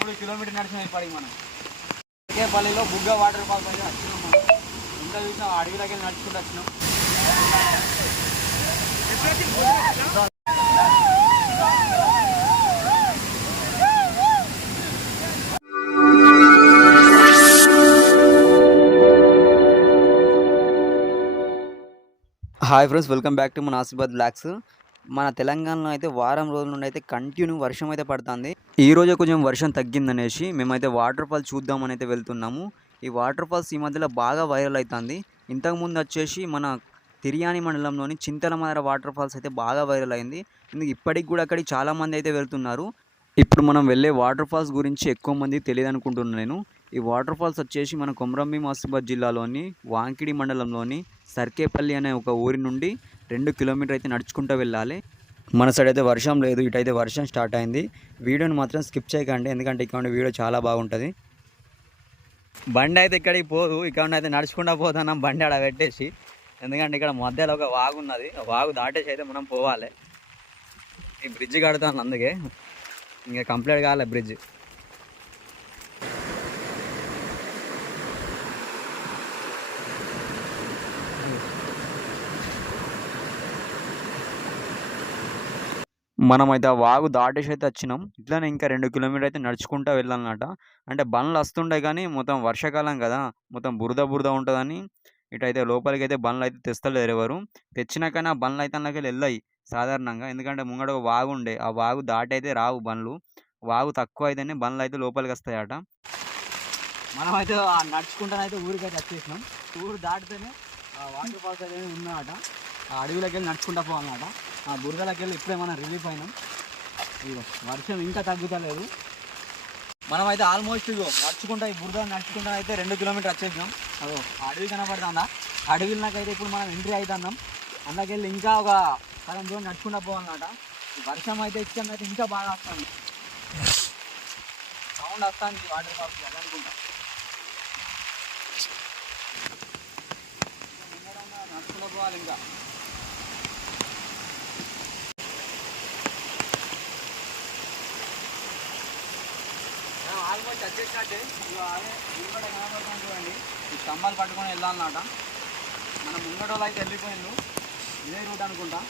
3 kilometre నడిచినాం ఇప్పటికి మనం. పల్లిలో బుగ్గ వాటర్ ఫాల్స్ అయితే వచ్చినాం మనం. ఇంకా చూసినాం అడవిలోకి వెళ్ళి నడుచుకుంటూ వచ్చినాం. Hi friends, welcome back to మన ఆసిఫాబాద్ బ్లాగ్స్. మన తెలంగాణలో అయితే వారం రోజుల నుండి అయితే కంటిన్యూ వర్షం అయితే పడుతుంది. ఈ రోజే కొంచెం వర్షం తగ్గిందనేసి మేమైతే వాటర్ ఫాల్స్ చూద్దామని అయితే వెళ్తున్నాము. ఈ వాటర్ ఫాల్స్ ఈ మధ్యలో బాగా వైరల్ అవుతుంది. ఇంతకుముందు వచ్చేసి మన తిర్యాని మండలంలోని చింతలమార వాటర్ ఫాల్స్ అయితే బాగా వైరల్ అయింది. ఇప్పటికి కూడా అక్కడికి చాలామంది అయితే వెళ్తున్నారు. ఇప్పుడు మనం వెళ్ళే వాటర్ ఫాల్స్ గురించి ఎక్కువ మంది తెలియదు అనుకుంటున్నాను నేను. ఈ వాటర్ ఫాల్స్ వచ్చేసి మన కొమరంభీం ఆసిఫాబాద్ జిల్లాలోని వాంకిడి మండలంలోని సర్కేపల్లి అనే ఒక ఊరి నుండి 2 కిలోమీటర్ అయితే నడుచుకుంటూ వెళ్ళాలి. మన సైడ్ అయితే వర్షం లేదు, ఇటైతే వర్షం స్టార్ట్ అయింది. వీడియోని మాత్రం స్కిప్ చేయకండి, ఎందుకంటే ఇక్కడ వీడియో చాలా బాగుంటుంది. బండి అయితే ఇక్కడికి పోదు, ఇక్కడ అయితే నడుచుకుంటూ పోతున్నాం బండి ఆడ పెట్టేసి. ఎందుకంటే ఇక్కడ మధ్యలో ఒక వాగు ఉన్నది, వాగు దాటేసి అయితే మనం పోవాలి. ఈ బ్రిడ్జ్ కడతాను, అందుకే ఇంకా కంప్లీట్ కాలే బ్రిడ్జ్. మనమైతే ఆ వాగు దాటేసి అయితే వచ్చినాం. ఇట్లానే ఇంకా 2 కిలోమీటర్ అయితే నడుచుకుంటూ వెళ్ళాలన్నమాట. అంటే బండ్లు వస్తుండే కానీ మొత్తం వర్షాకాలం కదా, మొత్తం బురద బురద ఉంటుందని ఇటైతే లోపలికి అయితే బండ్లు అయితే తెస్తలేరు ఎవరు. తెచ్చినాకైనా బండ్లు అయితే అందులోకి వెళ్ళాయి సాధారణంగా, ఎందుకంటే ముంగడ ఒక వాగు ఉండే, ఆ వాగు దాటి అయితే రావు బండ్లు. వాగు తక్కువ అయితేనే బండ్లు అయితే లోపలికి వస్తాయట. మనమైతే నడుచుకుంటానైతే ఊరికైతే వచ్చేసినాం. ఊరు దాటితేనే వాటర్ ఫాల్స్ అయితే ఉన్నమాట. ఆ అడవిలోకి వెళ్ళి నడుచుకుంటా పోవాలన్నమాట. ఆ బురదలోకి వెళ్ళి ఇప్పుడే మనం రిలీఫ్ అయినాం. ఇగో వర్షం ఇంకా తగ్గుతలేదు. మనమైతే ఆల్మోస్ట్ నడుచుకుంటా ఈ బురద నడుచుకుంటా అయితే 2 కిలోమీటర్ వచ్చేసినాం. అదో అడవి కనబడుతుందా, అడవిలోకైతే ఇప్పుడు మనం ఎంట్రీ అవుతున్నాం. అందులోకి వెళ్ళి ఇంకా ఒక సగం దూరం నడుచుకుంటా పోవాలన్నమాట. వర్షం అయితే ఇష్టం అయితే ఇంకా బాగా వస్తుంది, సౌండ్ వస్తుంది వాటర్ ఫాల్స్ అనుకుంటా. నడుచుకుంటూ పోవాలి ఇంకా. ఆల్మోస్ట్ వచ్చేసినట్టే. ముంగట కనబడుతుంది చూడండి, ఈ స్తంభాలు పట్టుకొని వెళ్ళాలన్నమాట. మన ముంగట అయితే వెళ్ళిపోయిండు, ఇదే రూట్ అనుకుంటా.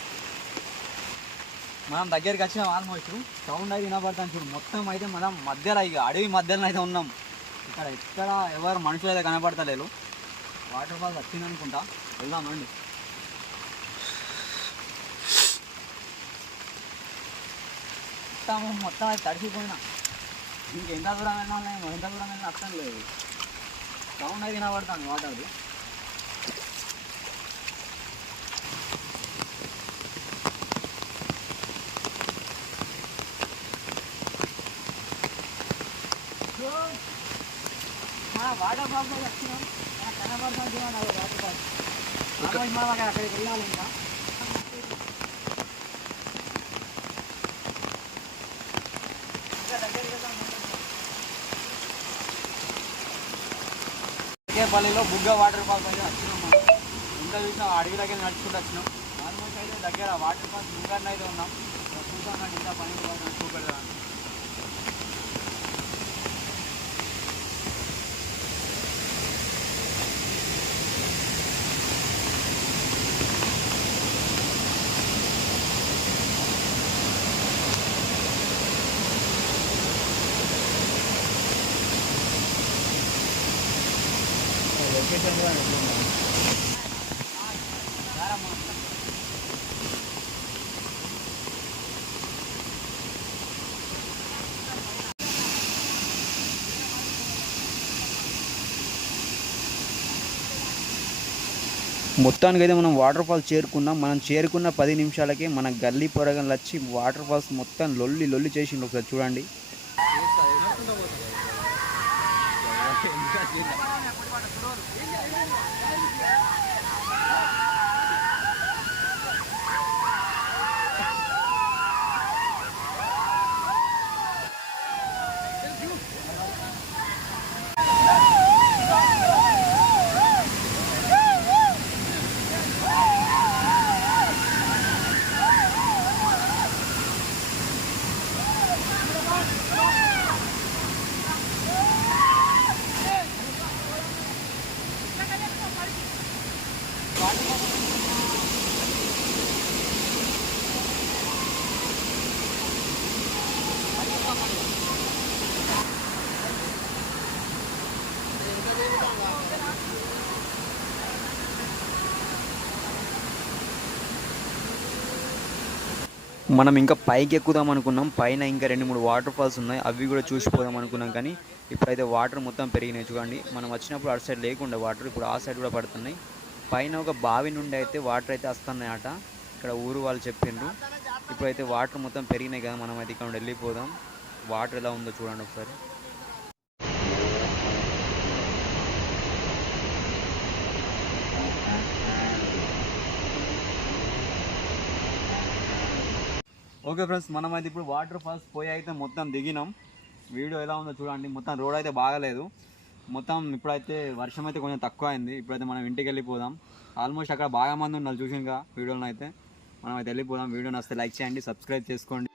మనం దగ్గరికి వచ్చినాం ఆల్మోస్ట్. సౌండ్ అయితే వినబడతాను చూడు. మొత్తం అయితే మనం మధ్యలో, ఇక అడవి మధ్యలో అయితే ఉన్నాం. ఇక్కడ ఎక్కడ ఎవరు మనుషులు అయితే కనబడతలేరు. వాటర్ ఫాల్స్ వచ్చిందనుకుంటా, వెళ్దామండి. మొత్తం అయితే తడిసిపోయినా. ఇంకెంత దూరం వెళ్ళినా నేను, ఎంత దూరం వెళ్ళినా అర్థం లేదు. సౌండ్ అయితే వినబడతాను వాటర్ది. వాటర్ ఫాల్స్ వచ్చినాం, కనబడతాను చూడండి. అది వాటర్ ఫాల్స్ మనం అక్కడికి వెళ్ళాలి. ఇంకా పల్లిలో బుగ్గ వాటర్ ఫాల్స్ అయితే వచ్చినాం మనం. ఇంకా చూసినాం అడవిలోకి వెళ్ళి నడుచుకుంటూ వచ్చినాం. ఆల్మోస్ట్ అయితే దగ్గర వాటర్ ఫాల్స్ ముంగన్న అయితే ఉన్నాం. చూసాం ఇంకా పని చూపెడదాం. మొత్తానికి అయితే మనం వాటర్ ఫాల్స్ చేరుకున్నాం. మనం చేరుకున్న 10 నిమిషాలకే మన గల్లీ పొరగలు వచ్చి వాటర్ ఫాల్స్ మొత్తం లొల్లి లొల్లి చేసిండు. ఒకసారి చూడండి. మనం ఇంకా పైకి ఎక్కుదాం అనుకున్నాం. పైన ఇంకా 2, 3 వాటర్ ఫాల్స్ ఉన్నాయి. అవి కూడా చూసిపోదాం అనుకున్నాం కానీ ఇప్పుడైతే వాటర్ మొత్తం పెరిగినాయి చూడండి. మనం వచ్చినప్పుడు అటు సైడ్ లేకుండా వాటర్ ఇప్పుడు ఆ సైడ్ కూడా పడుతున్నాయి. పైన ఒక బావి నుండి అయితే వాటర్ అయితే వస్తున్నాయట. ఇక్కడ ఊరు వాళ్ళు చెప్పిండ్రు. ఇప్పుడైతే వాటర్ మొత్తం పెరిగినాయి కదా, మనం అయితే ఇక్కడ నుండి వెళ్ళిపోదాం. వాటర్ ఎలా ఉందో చూడండి ఒకసారి. ఓకే ఫ్రెండ్స్, మనం అయితే ఇప్పుడు వాటర్ ఫాల్స్ పోయి అయితే మొత్తం దిగినాం. వీడియో ఎలా ఉందో చూడండి. మొత్తం రోడ్ అయితే బాగాలేదు. మొత్తం ఇప్పుడైతే వర్షం అయితే కొంచెం తక్కువ అయింది. ఇప్పుడైతే మనం ఇంటికి వెళ్ళిపోదాం. ఆల్మోస్ట్ అక్కడ బాగా మంది ఉన్నారు చూసిగా వీడియోలో అయితే. మనం అయితే వెళ్ళిపోదాం. వీడియో నచ్చితే లైక్ చేయండి, సబ్స్క్రైబ్ చేసుకోండి.